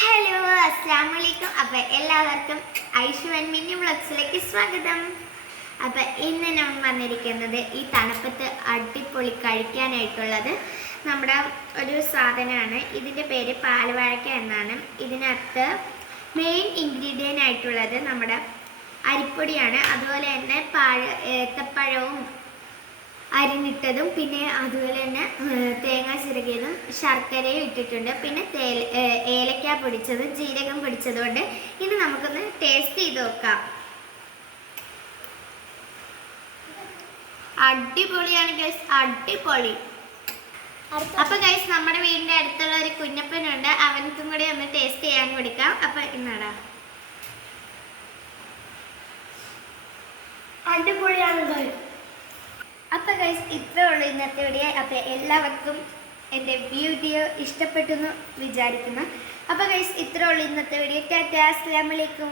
Hello അസ്സാം വലൈക്കും. അപ്പം എല്ലാവർക്കും ഐഷു ആൻഡ് മിനി വ്ളോഗ്സിലേക്ക് സ്വാഗതം. അപ്പം ഇന്ന് നമ്മൾ വന്നിരിക്കുന്നത് ഈ തണുപ്പത്ത് അടിപൊളി കഴിക്കാനായിട്ടുള്ളത് നമ്മുടെ ഒരു സാധനമാണ്. ഇതിൻ്റെ പേര് പാൽവാഴയ്ക്ക എന്നാണ്. ഇതിനകത്ത് മെയിൻ ഇൻഗ്രീഡിയൻ്റ് ആയിട്ടുള്ളത് നമ്മുടെ അരിപ്പൊടിയാണ്. അതുപോലെ തന്നെ ഏത്തപ്പഴവും അരിഞ്ഞിട്ടതും പിന്നെ അതുപോലെ തന്നെ തേങ്ങ ചിരകിയതും ശർക്കരയും ഇട്ടിട്ടുണ്ട്. പിന്നെ ഏലക്ക പൊടിച്ചതും ജീരകം പൊടിച്ചതും കൊണ്ട് ഇനി നമുക്കൊന്ന് ടേസ്റ്റ് ചെയ്ത് നോക്കാം. അടിപൊളിയാണ് ഗൈസ്, അടിപൊളി. അപ്പൊ ഗൈസ് നമ്മുടെ വീടിന്റെ അടുത്തുള്ള ഒരു കുഞ്ഞപ്പനുണ്ട്, അവനക്കും കൂടി ഒന്ന് ടേസ്റ്റ് ചെയ്യാൻ കൊടുക്കാം. അപ്പൊ ഇന്നാടാ അടിപൊളിയാണ് ഗൈസ്. അപ്പോൾ ഗൈസ് ഇത്രേ ഉള്ളൂ ഇന്നത്തെ വീഡിയോ. അപ്പോൾ എല്ലാവർക്കും എൻ്റെ വീഡിയോ ഇഷ്ടപ്പെട്ടു എന്ന് വിചാരിക്കുന്നു. അപ്പോൾ ഗൈസ് ഇത്രേ ഉള്ളൂ ഇന്നത്തെ വീഡിയോ. ടാറ്റാ, അസ്സലാമു അലൈക്കും.